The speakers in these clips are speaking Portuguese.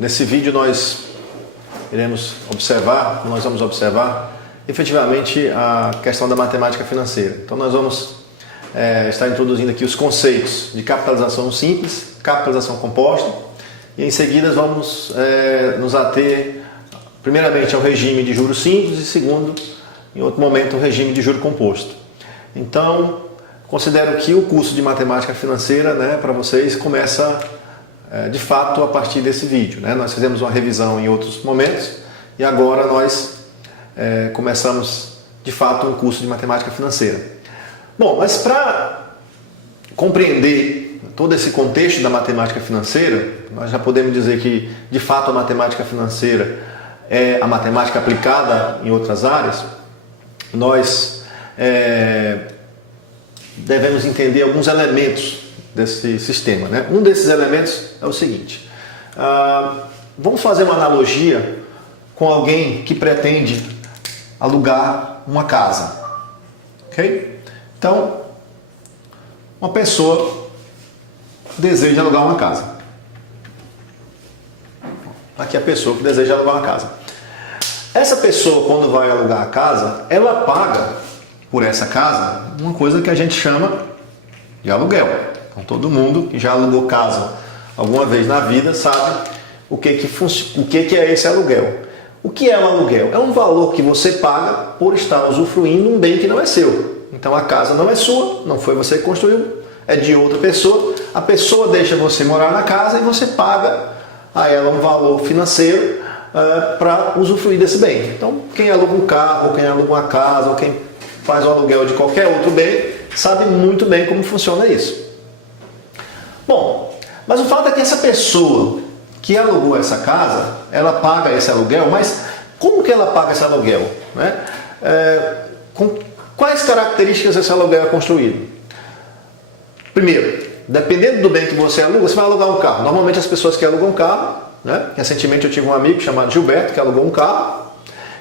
Nesse vídeo nós vamos observar efetivamente a questão da matemática financeira. Então nós vamos estar introduzindo aqui os conceitos de capitalização simples, capitalização composta, e em seguida vamos nos ater primeiramente ao regime de juros simples e segundo, em outro momento, o regime de juro composto. Então, considero que o curso de matemática financeira, para vocês, começa de fato a partir desse vídeo. Nós fizemos uma revisão em outros momentos e agora nós começamos de fato um curso de matemática financeira. Bom, mas para compreender todo esse contexto da matemática financeira, nós já podemos dizer que de fato a matemática financeira é a matemática aplicada em outras áreas. Nós devemos entender alguns elementos desse sistema. Um desses elementos é o seguinte: vamos fazer uma analogia com alguém que pretende alugar uma casa. Ok? Então, uma pessoa deseja alugar uma casa. Aqui é a pessoa que deseja alugar uma casa. Essa pessoa, quando vai alugar a casa, ela paga por essa casa uma coisa que a gente chama de aluguel. Então, todo mundo que já alugou casa alguma vez na vida sabe o que é esse aluguel. O que é o aluguel? É um valor que você paga por estar usufruindo um bem que não é seu. Então a casa não é sua, não foi você que construiu, é de outra pessoa. A pessoa deixa você morar na casa e você paga a ela um valor financeiro para usufruir desse bem. Então, quem aluga um carro, ou quem aluga uma casa, ou quem faz o aluguel de qualquer outro bem, sabe muito bem como funciona isso. Bom, mas o fato é que essa pessoa que alugou essa casa, ela paga esse aluguel, mas como que ela paga esse aluguel? Com quais características esse aluguel é construído? Primeiro, dependendo do bem que você aluga, você vai alugar um carro. Normalmente as pessoas que alugam um carro, recentemente eu tive um amigo chamado Gilberto que alugou um carro,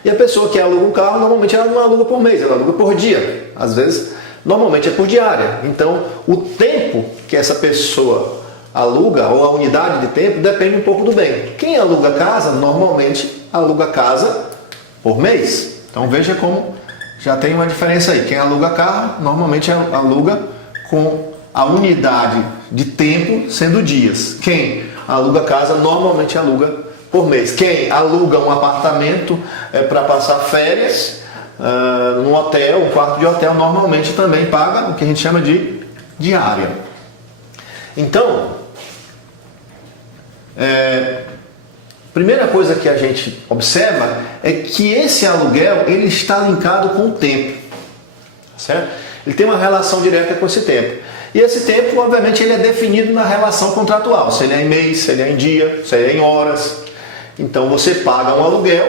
e a pessoa que aluga um carro, normalmente ela não aluga por mês, ela aluga por dia. Às vezes, normalmente é por diária. Então, o tempo que essa pessoa aluga, ou a unidade de tempo, depende um pouco do bem. Quem aluga casa, normalmente aluga casa por mês. Então, veja como já tem uma diferença aí. Quem aluga carro, normalmente aluga com a unidade de tempo sendo dias. Quem aluga casa, normalmente aluga por mês. Quem aluga um apartamento para passar férias num hotel, um quarto de hotel, normalmente também paga o que a gente chama de diária. Então, primeira coisa que a gente observa é que esse aluguel ele está linkado com o tempo, certo? Ele tem uma relação direta com esse tempo. E esse tempo, obviamente, ele é definido na relação contratual, se ele é em mês, se ele é em dia, se ele é em horas. Então você paga um aluguel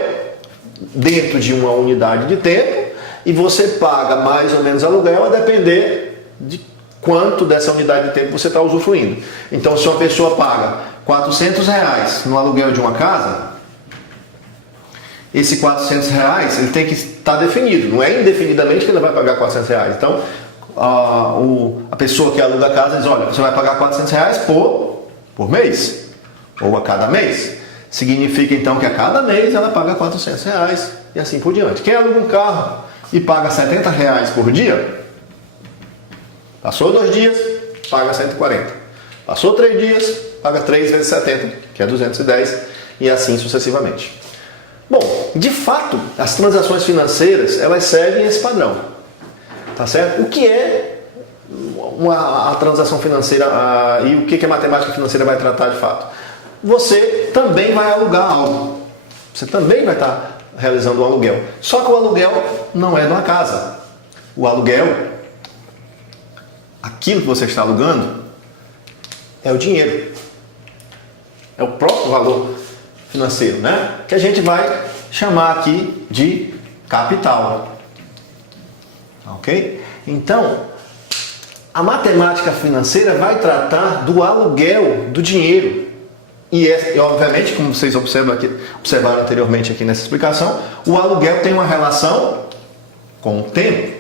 dentro de uma unidade de tempo e você paga mais ou menos aluguel a depender de quanto dessa unidade de tempo você está usufruindo. Então, se uma pessoa paga R$400 no aluguel de uma casa, esse R$400 ele tem que estar definido, não é indefinidamente que ele vai pagar R$400. Então, a pessoa que aluga a casa diz: olha, você vai pagar R$400 por mês, ou a cada mês. Significa então que a cada mês ela paga R$400 e assim por diante. Quem aluga um carro e paga R$70 por dia, passou 2 dias, paga 140. Passou 3 dias, paga 3 vezes 70, que é 210, e assim sucessivamente. Bom, de fato, as transações financeiras, elas seguem esse padrão. Tá certo? O que é a transação financeira e o que a matemática financeira vai tratar de fato? Você também vai alugar algo. Você também vai estar realizando um aluguel. Só que o aluguel não é de uma casa. O aluguel, aquilo que você está alugando, é o dinheiro. É o próprio valor financeiro, que a gente vai chamar aqui de capital. Ok? Então, a matemática financeira vai tratar do aluguel do dinheiro. E obviamente, como vocês observaram anteriormente aqui nessa explicação, o aluguel tem uma relação com o tempo.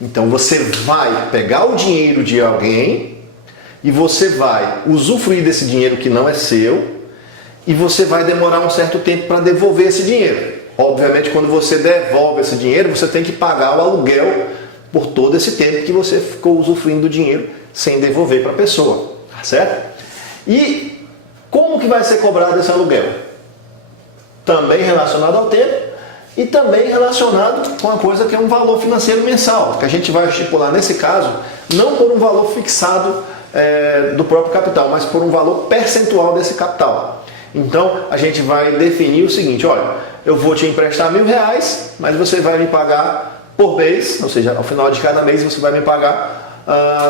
Então você vai pegar o dinheiro de alguém e você vai usufruir desse dinheiro que não é seu e você vai demorar um certo tempo para devolver esse dinheiro. Obviamente, quando você devolve esse dinheiro, você tem que pagar o aluguel por todo esse tempo que você ficou usufruindo do dinheiro sem devolver para a pessoa, tá certo? E como que vai ser cobrado esse aluguel? Também relacionado ao tempo e também relacionado com a coisa que é um valor financeiro mensal, que a gente vai estipular nesse caso, não por um valor fixado do próprio capital, mas por um valor percentual desse capital. Então, a gente vai definir o seguinte, olha, eu vou te emprestar R$1.000, mas você vai me pagar por mês, ou seja, ao final de cada mês você vai me pagar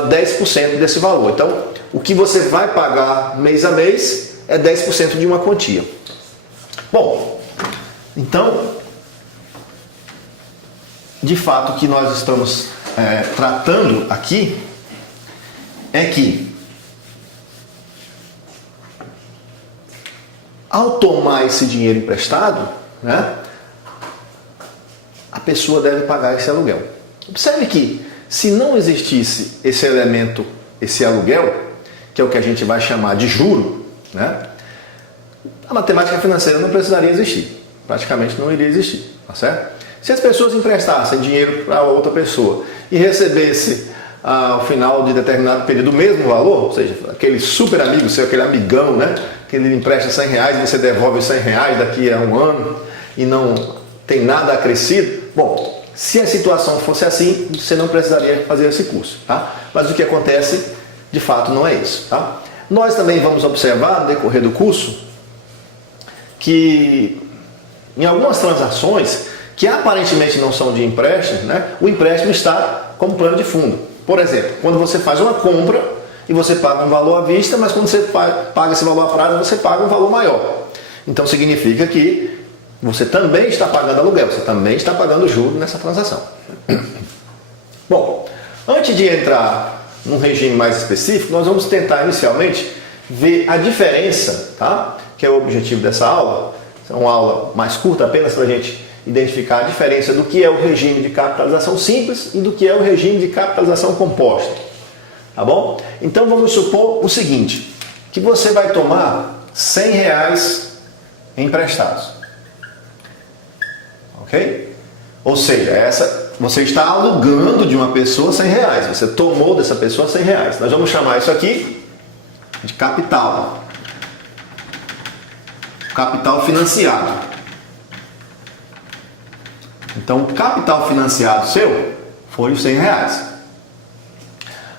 10% desse valor. Então, o que você vai pagar mês a mês é 10% de uma quantia. Bom, então, de fato, o que nós estamos tratando aqui é que ao tomar esse dinheiro emprestado, né, a pessoa deve pagar esse aluguel. Observe que, se não existisse esse elemento, esse aluguel, que é o que a gente vai chamar de juro, né, a matemática financeira não precisaria existir. Praticamente não iria existir, tá certo? Se as pessoas emprestassem dinheiro para outra pessoa e recebesse ao final de determinado período o mesmo valor, ou seja, aquele super amigo seu, aquele amigão, né, que ele empresta R$100 e você devolve os R$100 daqui a um ano e não tem nada acrescido. Bom, se a situação fosse assim, você não precisaria fazer esse curso, tá? Mas o que acontece, de fato, não é isso, tá? Nós também vamos observar no decorrer do curso que em algumas transações que aparentemente não são de empréstimo, né, o empréstimo está como plano de fundo. Por exemplo, quando você faz uma compra e você paga um valor à vista, mas quando você paga esse valor a prazo, você paga um valor maior. Então significa que você também está pagando aluguel, você também está pagando juros nessa transação. Bom, antes de entrar num regime mais específico, nós vamos tentar inicialmente ver a diferença, tá? Que é o objetivo dessa aula. É uma aula mais curta apenas para a gente identificar a diferença do que é o regime de capitalização simples e do que é o regime de capitalização composta. Tá bom? Então vamos supor o seguinte, que você vai tomar R$100 emprestados. Ok? Ou seja, você está alugando de uma pessoa R$100. Você tomou dessa pessoa R$100. Nós vamos chamar isso aqui de capital. Capital financiado. Então, o capital financiado seu foi os R$100.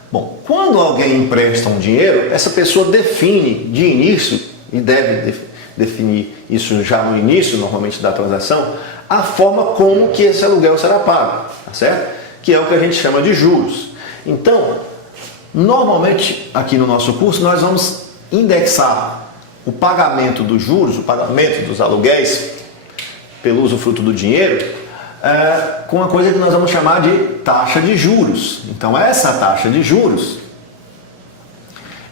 Bom, quando alguém empresta um dinheiro, essa pessoa define de início, e deve definir isso já no início, normalmente, da transação, a forma como que esse aluguel será pago, tá certo? Que é o que a gente chama de juros. Então, normalmente, aqui no nosso curso, nós vamos indexar o pagamento dos juros, o pagamento dos aluguéis pelo usufruto do dinheiro, com uma coisa que nós vamos chamar de taxa de juros. Então essa taxa de juros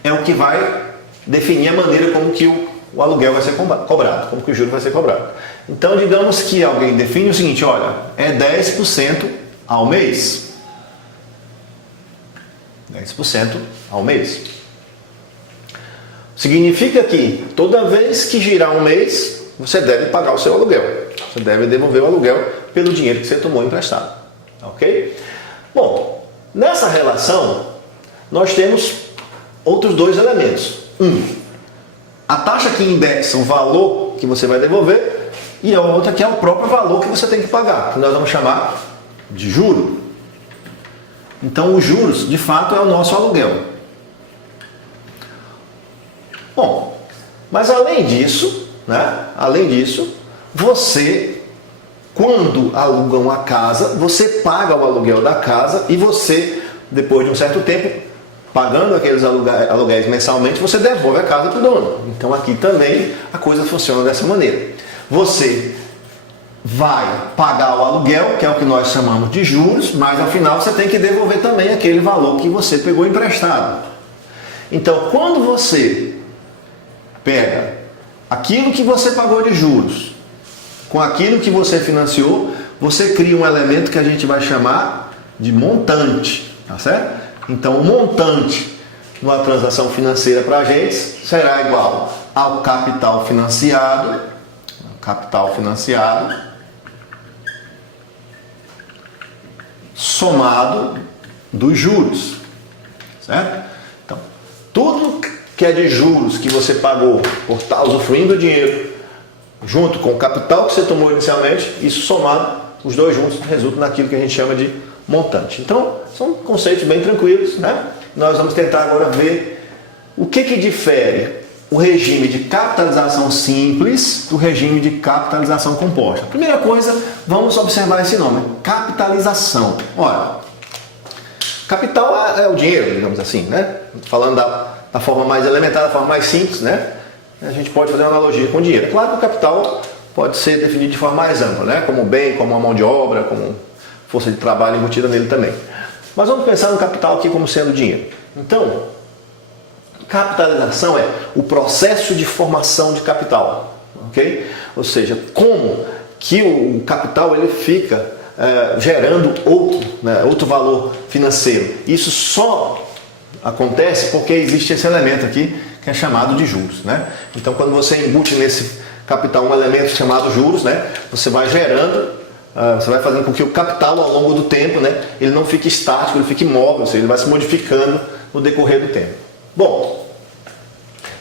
é o que vai definir a maneira como que o aluguel vai ser cobrado, como que o juro vai ser cobrado. Então digamos que alguém define o seguinte, olha, é 10% ao mês. 10% ao mês. Significa que toda vez que girar um mês, você deve pagar o seu aluguel. Você deve devolver o aluguel pelo dinheiro que você tomou emprestado. Ok? Bom, nessa relação, nós temos outros dois elementos. A taxa que indexa o valor que você vai devolver e a outra que é o próprio valor que você tem que pagar, que nós vamos chamar de juro. Então, os juros, de fato, é o nosso aluguel. Bom, mas além disso, você, quando aluga uma casa, você paga o aluguel da casa e você, depois de um certo tempo, pagando aqueles aluguéis mensalmente, você devolve a casa para o dono. Então aqui também a coisa funciona dessa maneira. Você vai pagar o aluguel, que é o que nós chamamos de juros, mas ao final você tem que devolver também aquele valor que você pegou emprestado. Então quando você pega aquilo que você pagou de juros com aquilo que você financiou, você cria um elemento que a gente vai chamar de montante, tá certo? Então o montante numa transação financeira para a gente será igual ao capital financiado, somado dos juros, certo? Então, tudo que é de juros que você pagou por estar usufruindo do dinheiro, junto com o capital que você tomou inicialmente, isso somado, os dois juntos, resulta naquilo que a gente chama de montante. Então, são conceitos bem tranquilos, né? Nós vamos tentar agora ver o que difere o regime de capitalização simples do regime de capitalização composta. Primeira coisa, vamos observar esse nome, capitalização. Olha, capital é o dinheiro, digamos assim, né? Falando da forma mais elementar, da forma mais simples, né? A gente pode fazer uma analogia com o dinheiro. Claro que o capital pode ser definido de forma mais ampla, né? Como bem, como uma mão de obra, como força de trabalho embutida nele também. Mas vamos pensar no capital aqui como sendo dinheiro. Então, capitalização é o processo de formação de capital, ok? Ou seja, como que o capital ele fica gerando outro valor financeiro. Isso só acontece porque existe esse elemento aqui que é chamado de juros, né? Então, quando você embute nesse capital um elemento chamado juros, né, você vai gerando, você vai fazendo com que o capital ao longo do tempo, né, ele não fique estático, ele fique imóvel, ou seja, ele vai se modificando no decorrer do tempo. Bom,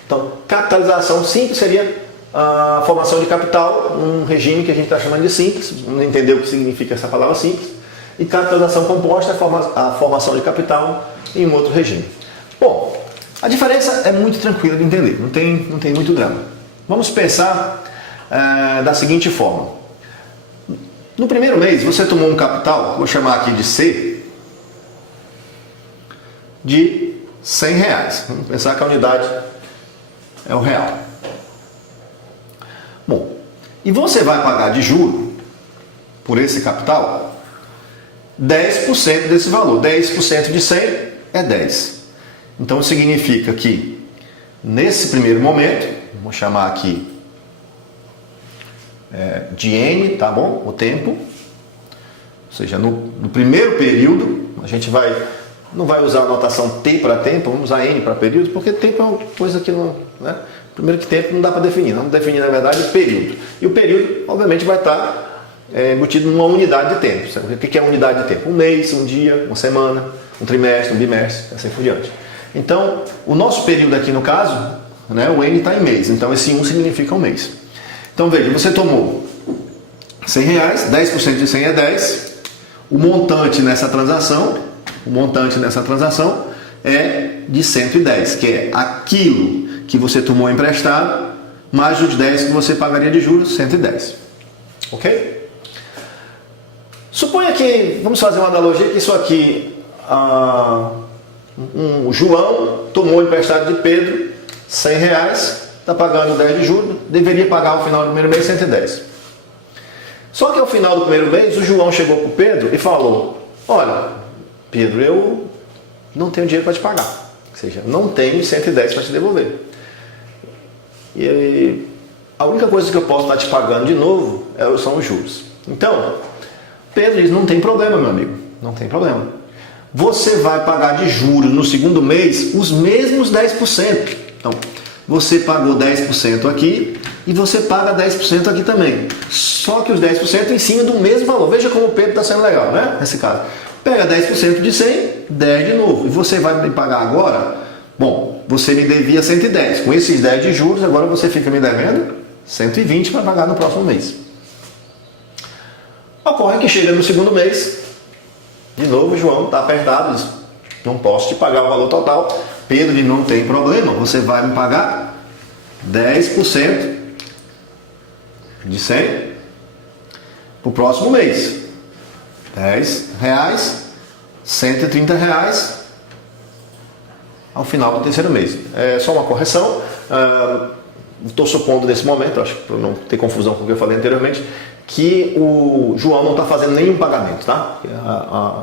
então, capitalização simples seria a formação de capital num regime que a gente está chamando de simples, não entendeu o que significa essa palavra simples, e capitalização composta é a formação de capital em um outro regime. Bom, a diferença é muito tranquila de entender, não tem muito drama. Vamos pensar da seguinte forma. No primeiro mês, você tomou um capital, vou chamar aqui de C, de R$100. Vamos pensar que a unidade é o real. Bom, e você vai pagar de juro por esse capital 10% desse valor. 10% de 100 é 10. Então significa que nesse primeiro momento, vou chamar aqui de N, tá bom? O tempo. Ou seja, no primeiro período, a gente não vai usar a notação T para tempo, vamos usar N para período, porque tempo é uma coisa que não... Né? Primeiro que tempo não dá para definir, vamos definir na verdade período. E o período, obviamente, vai estar embutido numa unidade de tempo. O que é unidade de tempo? Um mês, um dia, uma semana, um trimestre, um bimestre, assim por diante. Então, o nosso período aqui no caso, né, o N está em mês, então esse 1 significa um mês. Então veja, você tomou R$100, 10% de 100 é 10, o montante nessa transação é de 110, que é aquilo que você tomou emprestado, mais os 10 que você pagaria de juros, 110. Ok? Suponha que, vamos fazer uma analogia, que isso aqui, o João tomou emprestado de Pedro R$100, está pagando 10 de juros, deveria pagar ao final do primeiro mês 110. Só que ao final do primeiro mês, o João chegou para o Pedro e falou: olha, Pedro, eu não tenho dinheiro para te pagar. Ou seja, não tenho 110 para te devolver. E a única coisa que eu posso estar te pagando de novo são os juros. Então, Pedro diz: não tem problema, meu amigo, não tem problema. Você vai pagar de juros no segundo mês os mesmos 10%. Então, você pagou 10% aqui e você paga 10% aqui também. Só que os 10% em cima do mesmo valor. Veja como o Pedro está sendo legal, né? Nesse caso. Pega 10% de 100, 10 de novo. E você vai me pagar agora? Bom, você me devia 110. Com esses 10 de juros, agora você fica me devendo 120 para pagar no próximo mês. Ocorre que chega no segundo mês, de novo o João está apertado, diz: não posso te pagar o valor total. Pedro diz: não tem problema, você vai me pagar 10% de 100 para o próximo mês. R$10, R$130 ao final do terceiro mês. É só uma correção. Estou supondo nesse momento, acho que para não ter confusão com o que eu falei anteriormente, que o João não está fazendo nenhum pagamento, tá?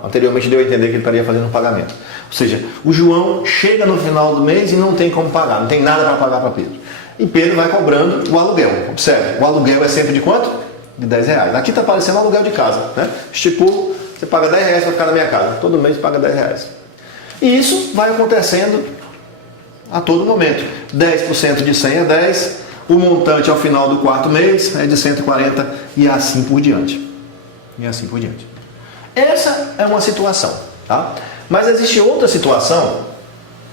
Anteriormente deu a entender que ele estaria fazendo um pagamento. Ou seja, o João chega no final do mês e não tem como pagar, não tem nada para pagar para Pedro. E Pedro vai cobrando o aluguel. Observe, o aluguel é sempre de quanto? De R$10. Aqui está aparecendo o aluguel de casa, né? Estipulo, você paga R$10 para ficar na minha casa. Todo mês paga R$10. E isso vai acontecendo a todo momento. 10% de 100 é 10, o montante ao final do quarto mês é de 140 e assim por diante. E assim por diante. Essa é uma situação, tá? Mas existe outra situação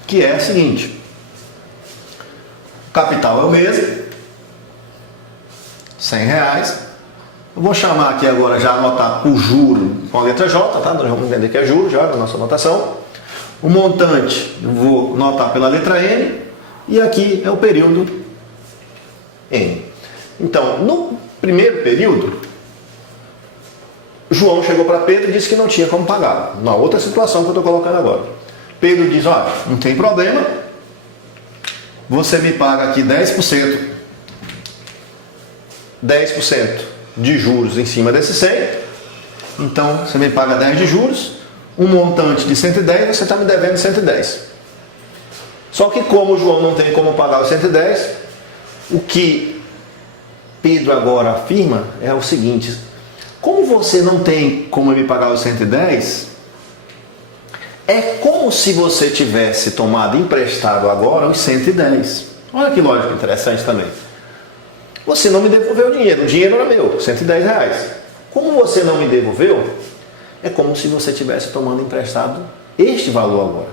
que é a seguinte: o capital é o mesmo, R$100. Eu vou chamar aqui agora, já anotar o juro com a letra J, tá? Nós vamos entender que é juro já na nossa anotação. O montante eu vou notar pela letra N e aqui é o período N. Então, no primeiro período, João chegou para Pedro e disse que não tinha como pagar. Na outra situação que eu estou colocando agora. Pedro diz: olha, não tem problema, você me paga aqui 10% de juros em cima desse 100, então você me paga 10 de juros, um montante de 110, você está me devendo 110. Só que como o João não tem como pagar os 110, o que Pedro agora afirma é o seguinte: como você não tem como me pagar os 110, é como se você tivesse tomado emprestado agora os 110. Olha que lógica interessante também. Você não me devolveu o dinheiro era meu, R$110. Como você não me devolveu, é como se você estivesse tomando emprestado este valor agora.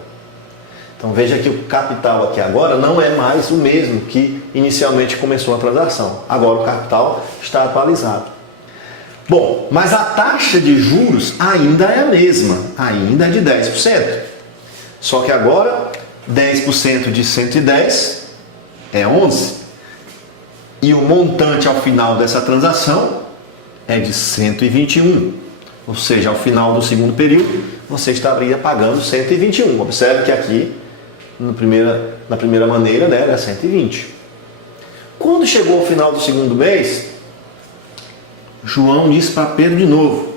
Então veja que o capital aqui agora não é mais o mesmo que inicialmente começou a transação. Agora o capital está atualizado. Bom, mas a taxa de juros ainda é a mesma, ainda é de 10%. Só que agora 10% de 110 é 11. E o montante ao final dessa transação é de 121. Ou seja, ao final do segundo período, você estaria pagando 121. Observe que aqui, na primeira maneira, né, era 120. Quando chegou ao final do segundo mês, João disse para Pedro de novo: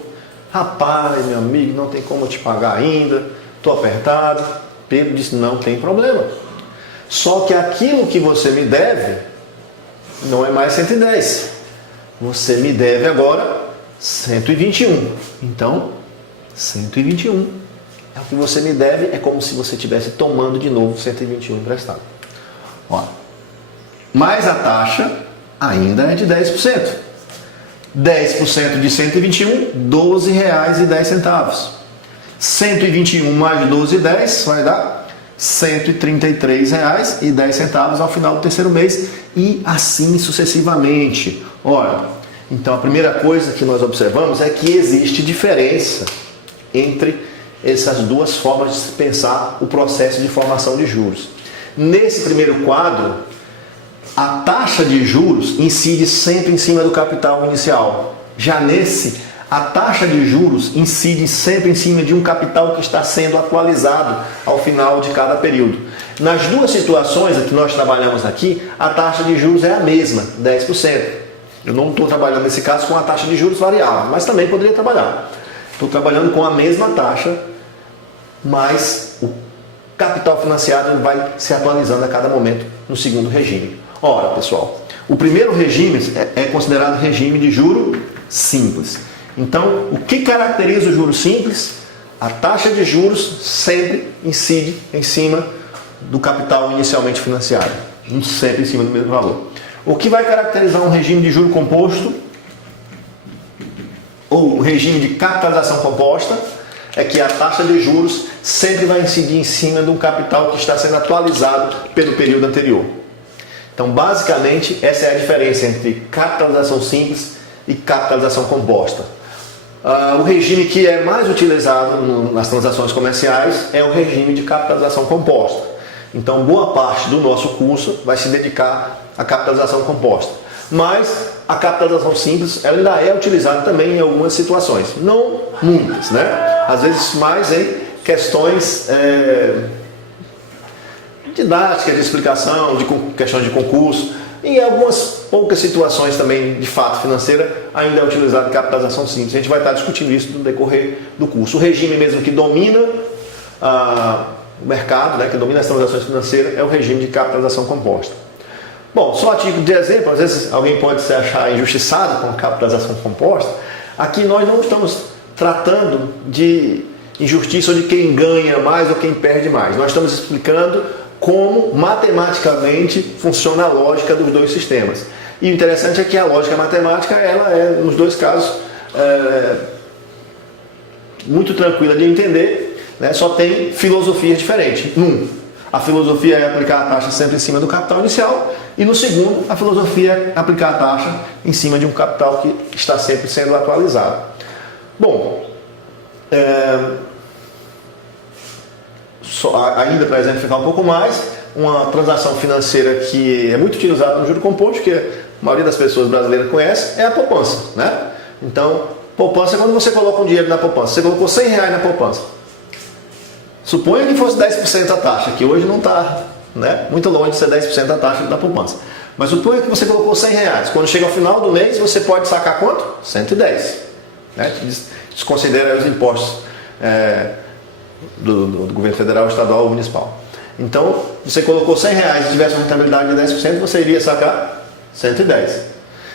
rapaz, meu amigo, não tem como eu te pagar ainda, estou apertado. Pedro disse: não tem problema. Só que aquilo que você me deve não é mais 110. Você me deve agora 121. Então, 121 é o que você me deve, é como se você estivesse tomando de novo 121 emprestado. Ó, mas a taxa ainda é de 10%. 10% de 121, R$12,10. 121 mais 12,10 vai dar R$133,10 ao final do terceiro mês e assim sucessivamente. Olha, então a primeira coisa que nós observamos é que existe diferença entre essas duas formas de se pensar o processo de formação de juros. Nesse primeiro quadro, a taxa de juros incide sempre em cima do capital inicial. Já nesse, a taxa de juros incide sempre em cima de um capital que está sendo atualizado ao final de cada período. Nas duas situações que nós trabalhamos aqui, a taxa de juros é a mesma, 10%. Eu não estou trabalhando nesse caso com a taxa de juros variável, mas também poderia trabalhar. Estou trabalhando com a mesma taxa, mas o capital financiado vai se atualizando a cada momento no segundo regime. Ora, pessoal, o primeiro regime é considerado regime de juro simples. Então, o que caracteriza o juro simples? A taxa de juros sempre incide em cima do capital inicialmente financiado, sempre em cima do mesmo valor. O que vai caracterizar um regime de juro composto ou o regime de capitalização composta é que a taxa de juros sempre vai incidir em cima de um capital que está sendo atualizado pelo período anterior. Então, basicamente, essa é a diferença entre capitalização simples e capitalização composta. O regime que é mais utilizado nas transações comerciais é o regime de capitalização composta. Então, boa parte do nosso curso vai se dedicar à capitalização composta. Mas a capitalização simples ela ainda é utilizada também em algumas situações. Não muitas, né? Às vezes mais em questões didáticas, de explicação, de questões de concurso. Em algumas poucas situações também de fato financeira ainda é utilizada a capitalização simples. A gente vai estar discutindo isso no decorrer do curso. O regime mesmo que domina o mercado, né, que domina as transações financeiras, é o regime de capitalização composta. Bom, só a título de exemplo, às vezes alguém pode se achar injustiçado com a capitalização composta. Aqui nós não estamos tratando de injustiça ou de quem ganha mais ou quem perde mais. Nós estamos explicando como matematicamente funciona a lógica dos dois sistemas. E o interessante é que a lógica matemática, ela é, nos dois casos, muito tranquila de entender, né? Só tem filosofias diferentes. A filosofia é aplicar a taxa sempre em cima do capital inicial, e no segundo, a filosofia é aplicar a taxa em cima de um capital que está sempre sendo atualizado. Bom, ainda para exemplificar um pouco mais, uma transação financeira que é muito utilizada no juro composto, que a maioria das pessoas brasileiras conhece, é a poupança, né? Então, poupança é quando você coloca um dinheiro na poupança. Você colocou R$100 na poupança. Suponha que fosse 10% a taxa, que hoje não está, né, muito longe de ser 10% a taxa da poupança. Mas suponha que você colocou R$100. Quando chega ao final do mês, você pode sacar quanto? 110. Né? Desconsidera os impostos do governo federal, estadual ou municipal. Então, você colocou R$100 e tivesse uma rentabilidade de 10%, você iria sacar 110.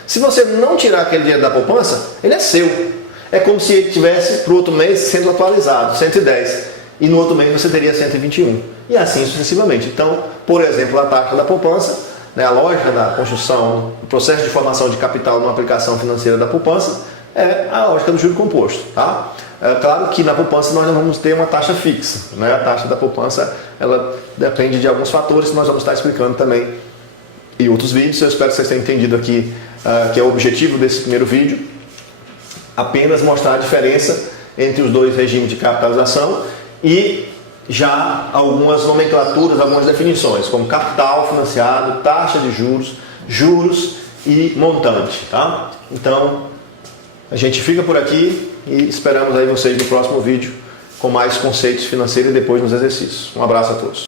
Se você não tirar aquele dinheiro da poupança, ele é seu. É como se ele tivesse para o outro mês sendo atualizado, 110. E no outro mês você teria 121. E assim sucessivamente. Então, por exemplo, a taxa da poupança, né, a lógica da construção, o processo de formação de capital numa aplicação financeira da poupança é a lógica do juro composto. Tá? É claro que na poupança nós não vamos ter uma taxa fixa. Né? A taxa da poupança ela depende de alguns fatores que nós vamos estar explicando também em outros vídeos. Eu espero que vocês tenham entendido aqui que é o objetivo desse primeiro vídeo. Apenas mostrar a diferença entre os dois regimes de capitalização e já algumas nomenclaturas, algumas definições, como capital financiado, taxa de juros e montante. Tá? Então, a gente fica por aqui e esperamos aí vocês no próximo vídeo com mais conceitos financeiros e depois nos exercícios. Um abraço a todos.